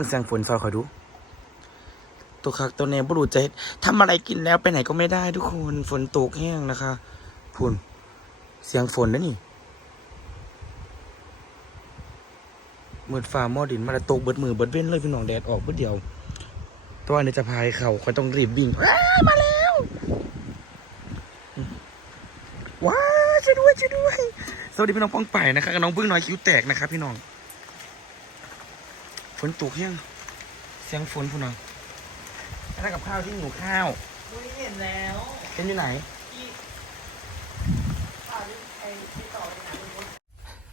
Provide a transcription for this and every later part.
งเสียงฝนซอยขอยดู ตัวคักตัวแนวบรูจะเฮ็ดทำอะไรกินแล้วไปไหนก็ไม่ได้ทุกคนฝนตกแห้งนะคะพุ่นเสียงฝนนะนี่มืดฟ้ามอดินมาตกเบิดมือเบิดเว้นเลยพี่น้องแดดออกเบิดเดียวตัวนี้จะพายเขาคอยต้องรีบวิ่งมาแล้วว้าช่วยด้วยช่วยด้วย สวัสดีพี่น้องป้องไปนะครับกับน้องพึ่งน้อยคิ้วแตกนะครับพี่น้อง ฝนตกยังเสียงฝนพุ่นน้องอันนั้นกับข้าวที่หนูข้าวไม่เห็นแล้วเห็นอยู่ไหนที่ข่าวที่ไอ้ที่ต่อเลยนะคุณ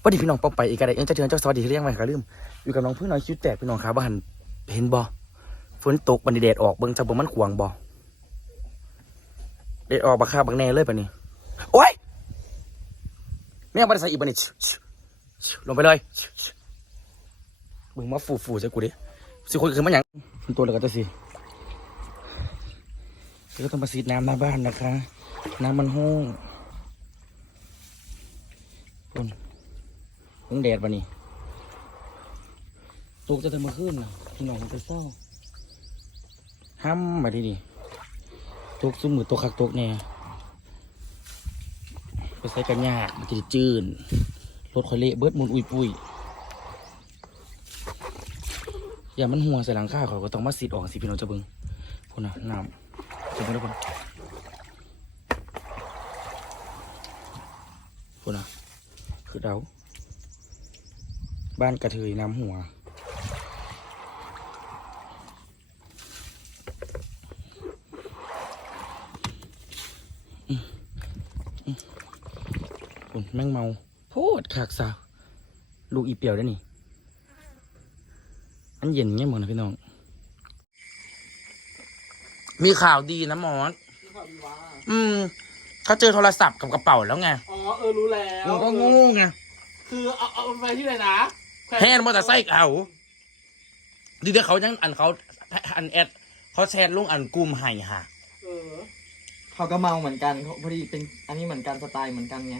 สวัสดีพี่น้องป้องไปอีกอะไรเอ็นจะเทือนเจ้าสวัสดีที่เรียกมาครับลืมอยู่กับน้องพึ่งน้อยคิ้วแตกพี่น้องครับบ้านเห็นบ่ฝนตกบันดีแดดออกเบิ่งจากเบิ่งมันขวางบ่แดดออกบักข้าบักแน่เลยปะนี่โอ๊ยแม่งบันใส่อีกบันนี่ชิวชิวชิวลงไปเลย ชิวชิวเบิ่งมาฟูฟูใส่กูดิสิคนคือมันหยังเป็นตัวแล้วก็จะสิแล้วก็ต้องมาซีดน้ำหน้าบ้านนะคะ น้ำมันห้องคนเพิ่งแดดปะนี่ตกจะจะมาขึ้นนะพี่น้องมันจะเศร้าห้ามมาดิดิตกซุ้มมือตกคักตกเนี่ยไปใส่กันยากมันจะได้จืนรถคอยเละเบิดมุนอุยปุย อย่ามันหัวใส่หลังคาเขาก็ต้องมาสีดออกสิพี่น้องจะเบิ่งพุ่นน่ะน้ำจะเบิ่งได้พุ่นพุ่นน่ะคือเดาบ้านกระเทยน้ำหัวคุณแม่งเมาโพดขากซาลูกอีเปียวได้นี่ อันเย็นเงี้ยหมดนะพี่น้อง มีข่าวดีนะหมอนที่ข่าวดีว่าอืมเขาเจอโทรศัพท์กับกระเป๋าแล้วไงอ๋อเออรู้แล้วเราก็งงไงคือเอาเอาไปที่ไหนนะแฮนด์มอเตอร์ไซค์เขาดีแต่เขายังอันเขาอันแอดเขาแชร์ลงอันกลุ่มให้ค่ะ เออเขาก็เมาเหมือนกันพอดีเป็นอันนี้เหมือนกันสไตล์เหมือนกันไง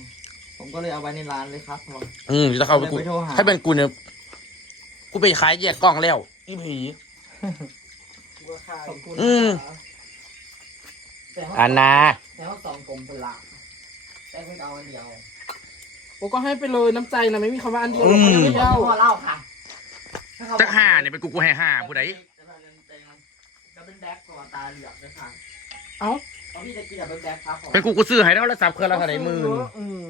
ผมก็เลยเอาไว้ในร้านเลยครับผมอืมถ้าเขาไปกูไม่โทรหาให้เป็นกูเนี่ย กูไปขายแยกกล้องแล้ว อีผี บัวคายขอบคุณอืม แต่ว่าอันนาแต่ว่าสองกลมเป็นหลักแต่เพิ่งเอาอันเดียวโอ้ก็ให้ไปเลยน้ำใจนะไม่มีคำว่าอันเดียวอืมอันเดียวพอเล่าค่ะจักห้าเนี่ยเป็นกูกูให้ห้าผู้ใดจะเป็นแบ็คตัวตาเหลือกเลยค่ะเอ้าเอาพี่จะกินแบบเป็นแบ็คครับผมเป็นกูกูซื้อให้แล้วโทรศัพท์เครื่องละเท่าไหร่หมื่นอืม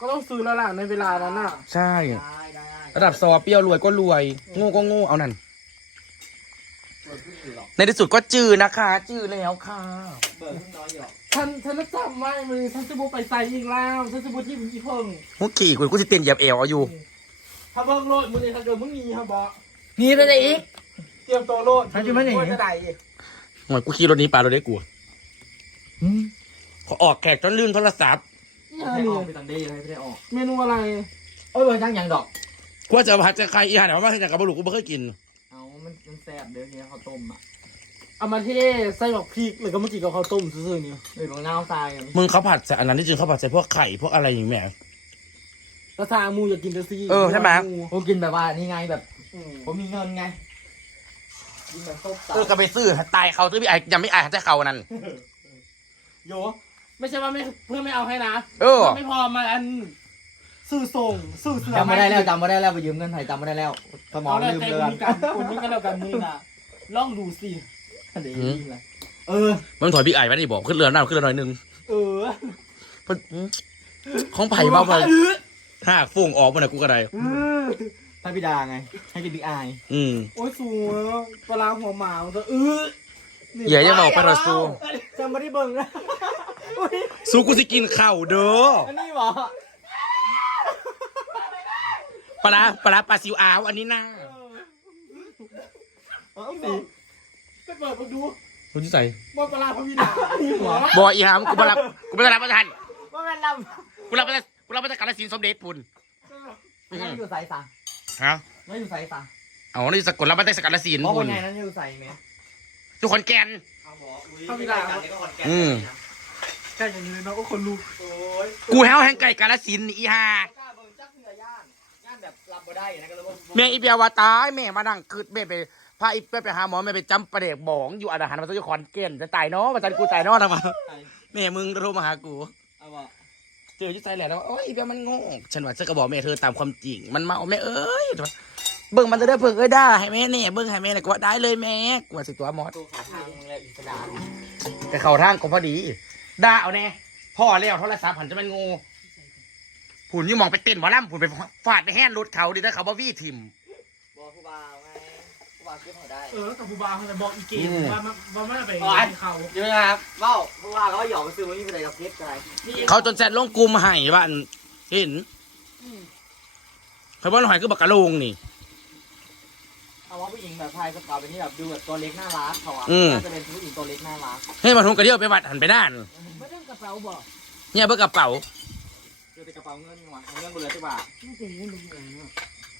ก็ต้องซื้อแล้วล่ะในเวลานั้นน่ะ ใช่ ได้ได้ระดับซอเปรี้ยวรวยก็รวย โง่ก็โง่เอานั่นเบิร์ดเพิ่งอยู่หรอกในที่สุดก็จื้อนะคะ จื้อแล้วค่ะเบิร์ดเพิ่งน้อยอยู่หรอกท่านท่านจำไว้มือท่านจะบุไปใส่อีกแล้วท่านจะบุที่มึงอีเพิ่งมุกขี่กูกูสิเต้นเหยียบเอวเอาอยู่ ถ้าเบิ่งโลดมึงนี่ถ้าเกิดมึงมีฮะบอนี่ไปเลยอีก เตรียมตัวโลดท่านจะมาหนีว่าจะได้อีกหน่อยกูขี่รถหนี้ป่ารถได้กูขอออกแขกจนลืมโทรศัพท์นี่ ไม่ฮะได้นี่ออกไปตังเดย์ให้ไม่ได้ออกเมนูอะไร โอ้ยเบิร์ดยังยังดอกกูว่าจะผัดจะใครอีห่าเนี่ยว่าจะกับบลูกูไม่เคยกิน เอามันมันแซ่บเดี๋ยวนี้เขาต้มอะเอามาเทใส่หมกพริกหรือก็เมื่อกี้กับข้าวต้มซื่อๆนี่หรือบางน้าทรายอะมึงเขาผัดใส่อันนั้นที่จริงเขาผัดใส่พวกไข่พวกอะไรอย่างเงี้ย กระซามูอยากกินแต่ซีเออใช่ไหม ผมกินแบบว่านี่ไงแบบ อืมผมมีเงินไงกินแบบต้มเออก็ไปซื้อตายเขาตื้อพี่ไอยังไม่อายแต่เขานั่นโย ไม่ใช่ว่าไม่เพื่อนไม่เอาให้นะเออไม่พอมาอันสื่อส่งสื่อเสือจำไม่ได้แล้วจำไม่ได้แล้วไปยืมเงินไทยจำไม่ได้แล้วสมองเอาแล้วลืมใจเลยมึงกันคนนี้ก็แล้วกันมึงอะลองดูสิเดี๋ยวยิงเลยเออ มันถอยพี่ไอมาดิบอกขึ้นเรือหน้าขึ้นเรือหน่อยหนึงเออเพิ่นของไผ่เบาไปถ้าฟุ้งออกมาเนี่ยกูก็ได้เออพระบิดาไง ให้กินบิ๊กไออืม โอ้ยสูงปลาหัวหมามันจะเออนี่อย่าอย่าบอกไปรถซูจำไม่ได้เบิ่งนะ สู้กูสิกินข้าวเด้อ อันนี้เหรอปลาร้าปลาร้าปลาซิวอาวอันนี้นะเออสิไปเปิดมาดูคุณจะใส่ว่าปลาพระวินาหัวบอยอีหามกูมารับกูมารับประทานว่าแม่นลกูรับประทานกูรับประทานกาลสินธุ์สมเด็จปุ่นำนั่นอยู่ใส่สั่งฮะนั่นอยู่ใส่สั่งเอานี่สกลรับประทานสกาลสินธุ์เพราะปุ่ว่านไงนั่นอยู่ใส่ไหมทุกคนแกนพระวินาอืม ใกล้อย่างนี้เลยเนาะโอ้คนลุกโอ้ยกูแห้วแห้งไก่กาลสินธุ์อีห่ากล้าเบิ่งจักเหนือย่านย่านแบบรับบ่ได้นะก็เลยว่าแม่อีเบียวว่าตายแม่มานั่งคืดแม่ไปพาอีไปไปหาหมอแม่ไปจำประเด็กบองอยู่อาหารมาซะอยู่ขอนเกณฑ์จะตายเนาะมาจันกูตายเนาะนะวะไอ้แม่มึงโทรมาหากู เอาบ่เจออยุ่ไซแหละแล้วว่าโอ้ยเบี้ยมันโง่ฉันว่าฉันก็บอกแม่เธอตามความจริงมันเมาแม่เอ้ยเบิ่งมันจะได้เพิ่งเอ้ยได้ให้แม่เนี่ยเบิ่งให้แม่เนี่ยก็ว่าได้เลยแม่กว่าสิตัวมอสตู้ขาทางและอิสระแต่เข้าทางก็พอดี ด่าเอาแน่พ่อแล้วโทรศัพท์หันจะมันโง่ผุนยี่มองไปเต้นหมอลำผุนไปฟาดในแฮนรถเขาดิถ้าเขาบ่วี่ทิมบอกผู้บ่าวไงผู้บ่าวขึ้นให้ได้เออกับผู้บ่าวเขาจะบอกอีเกมว่ามันว่ามันไปเขาเยอะนะครับเบ้าผู้บ่าวเขาหยอกไปซื้อมันมีอะไรกับเพชรอะไรเขาจนแซดลงกลุ่มให้ว่าอันเห็นเขาบอกหอยคือบักกะโลงนี่ เอาว่าผู้หญิงแบบพายกระเป๋าเป็นที่แบบดูแบบตัวเล็กน่ารักเขาอะอืม น่าจะเป็นผู้หญิงตัวเล็กน่ารักให้มาทุงกระเดียวไปวัดหันไปด้าน ไม่ต้องกระเป๋าบอกเนี่ยเบิกกระเป๋าคือแต่กระเป๋าเงินว่ะเอาเงินบนเรือที่บ่าไม่เป็นเงินเป็นเงินเนาะ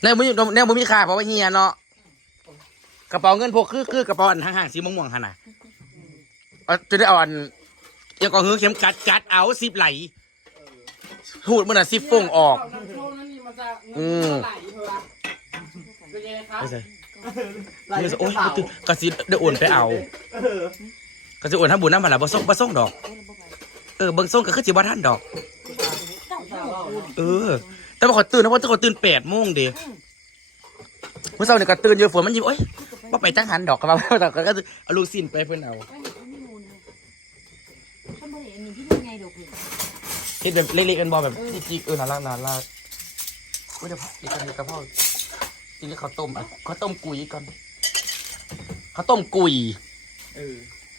ในมือในมือมีค่าเพราะว่าเฮียเนาะกระเป๋าเงินพวกคือคือกระเป๋าอันห่างๆสีม่วงๆขนาดเอาจะได้เอาอันเกี่ยวกับหือเข็มกัดกัดเอาสิบไหลหูดมันอะสิบฟงออกช่วงนั้นนี่มันจะเงิอืนมไหลเถอะเป็นยังไงครับ ไม่ใช่ ไหลไม่ในใช่กโอ๊ระยเป๋ากระสิได้โอนไปเอาเออกระสิโอนทำบุญน้ำมันละบ่ส่งบ่ส่งดอก เออเบิ่งส่งก็คือสิบ่ทันดอก เออ แต่ว่าขอยตื่นนะเพราะขอยตื่นแปดโมงเดีเมื่อเช้านี่ก็ตื่นอยู่ฝนมันยิ้มโอ๊ยว่าไปจังหันดอกก็มาแต่ก็เอาลูกสิ้นไปเพิ่นเอาไม่เห็นไม่รู้นะถ้าไม่เห็นมีที่ยังไงดอกเลยเฮ็ดแบบเล็กๆกันบอแบบจิกๆเออน่ารักน่ารักกูจะพักอีกกันอีกกระ เพาะกินข้าวต้มอะข้าวต้มกุยก่อนข้าวต้มกุยเออ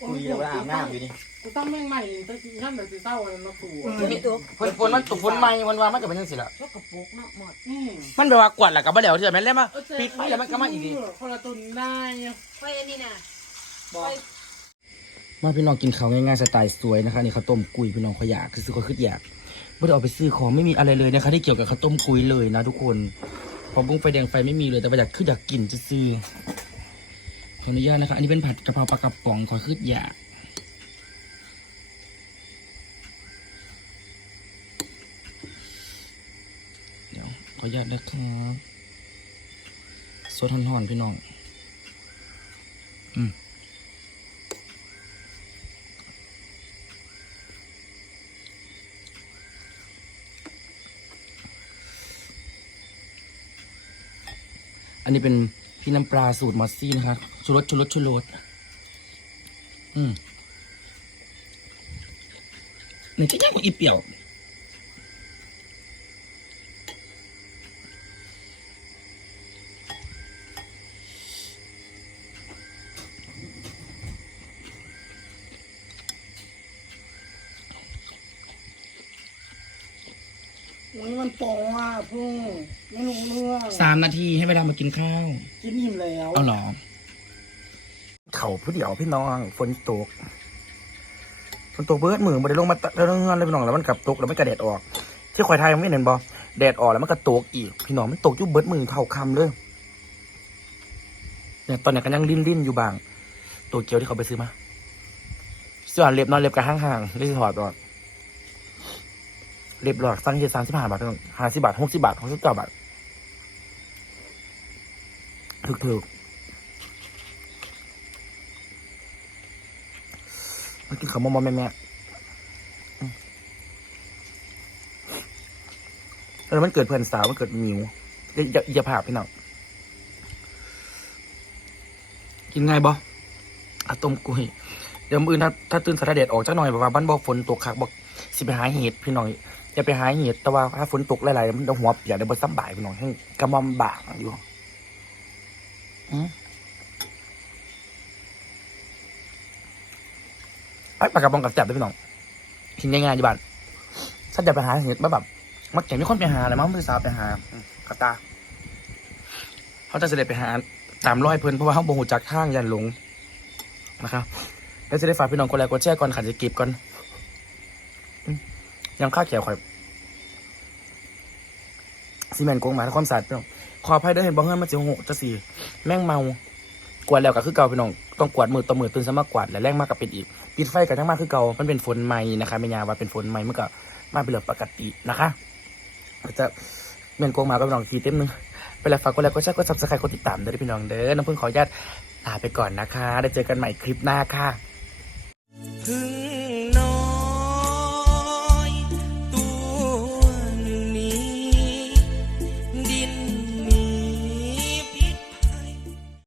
คุยเวลาอาบน้ำอยู่นี่กูตั้งแม่งใหม่ตั้งย่ำแบบสีเศร้าอะไรมาขู่ไม่ตัวฝนฝนมันตกฝนใหม่วันวานมันก็เป็นจังซี่ล่ะก็กระปุกเนาะหมดอืมมันแบบว่ากวาดแล้วก็บ่แล้วเทื่อแม่นแล้วมาปิดไฟแล้วมันก็มาอีกดิคนละตุนได้ไฟอันนี้น่ะบอกมาพี่น้องกินข้าวง่ายๆสไตล์สวยนะคะนี่ข้าวต้มกุยพี่น้องขอยอยากคือซื้อขอยคืออยากไม่ได้เอาไปซื้อของไม่มีอะไรเลยนะคะที่เกี่ยวกับข้าวต้มกุยเลยนะทุกคน พอบุ้งไฟแดงไฟไม่มีเลยแต่ว่าอยากคืออยากกินจะซื้อขออนุญาตนะคะอันนี้เป็นผัดกะเพราปลากระป๋องขอคืออยากเดี๋ยวขออนุญาตนะครับสดห่อนๆพี่น้อง อันนี้เป็นพี่น้ำปลาสูตรมอสซี่นะครับชูรสชูรสชูรสอืมนี่จะยากกว่าอีเปียว วันนี้มันโปอะพุ่งไม่รู้เรื่องสามนาทีให้เวลามากินข้าวกินอิ่มแล้วเอาเหรอ เขาผู้เดียวพี่น้องฝนตกฝนตกเบิดมือมาได้ลงมาแล้วเงื่อนเลยพี่น้องแล้วมันกลับตกแล้วมันกระแดดออก ที่ควายไทยมันไม่เห็นบอแดดออกแล้วมันก็ตกอีก พี่น้องมันตกอยู่เบิดมือเท่าคำเลยเนี่ยตอนเนี้ยก็ยังลิ้นลิ้นๆอยู่บาง ตัวเกียวที่เขาไปซื้อมาเสื้อเล็บนอนเล็บกันห่างๆรีสอร์ทก่อน เล็บหลอดสั้นที่สามสิบห้าบาทห้าสิบบาทหกสิบบาทหกสิบเก้าบาทถูกๆมากินข้าวมอมแม่แม่อืมเออมันเกิดเพื่อนสาวมันเกิดมิวอย่าอย่าอย่าผ่าพี่น้องกินไงบ่อะต้มกุยเดี๋ยวมืออื่นถ้าถ้าตื่นสายเด็ดออกจักหน่อยแบบว่าบ้านบอกฝนตกคักบอกสิไปหาเห็ดพี่น้อง อย่าไปหาเห็ดแต่ว่าถ้าฝนตกหลายๆมันจะหัวเปียกเดี๋ยวบ่ซ้ำบ่ายพี่น้องให้กระมอมบางอยู่อืมไอ้ปากกระบองกับจับด้พี่น้องกินง่ายๆอยู่บ้านถ้าจะไปหาเห็ดมาแบบมักจะมีคนไปหาอะไรมั้งมือสาวไปหากระตาเขาจะเสด็จไปหาตามร้อยเพิ่อนเพราะว่าเขาบ่หูจักทางยันหลงนะครับแล้วจะได้ฝากพี่น้องกดไลค์กดแชร์ก่อนขันจะเก็บก่อน ยังค่าเขียวข่อยซีเมนต์โกงหมาถ้าความสะอาดพี่น้องขออภัยด้วยเห็นบองเงินมาเจียวหกจะสี่แม่งเมากวาดแล้วก็คือเก่าพี่น้องต้องกวาดมือต่อมือตื่นสมากกวาดและแรงมากกับเป็นอีกปิดไฟกันทั้งมากคือเก่ามันเป็นฝนใหม่นะคะไม่ยาว่าเป็นฝนใหม่เมันก็มาเป็นเรื่องปกตินะคะจะเมียนโกงมาก็พี่น้องทีเต็มหนึงเวลาฝากกดไลค์กดแชร์กดซับสไครต์กดติดตามเด้อพี่น้องเด้อน้องพึ่งขออนุญาตลาไปก่อนนะคะได้เจอกันใหม่คลิปหน้าค่ะ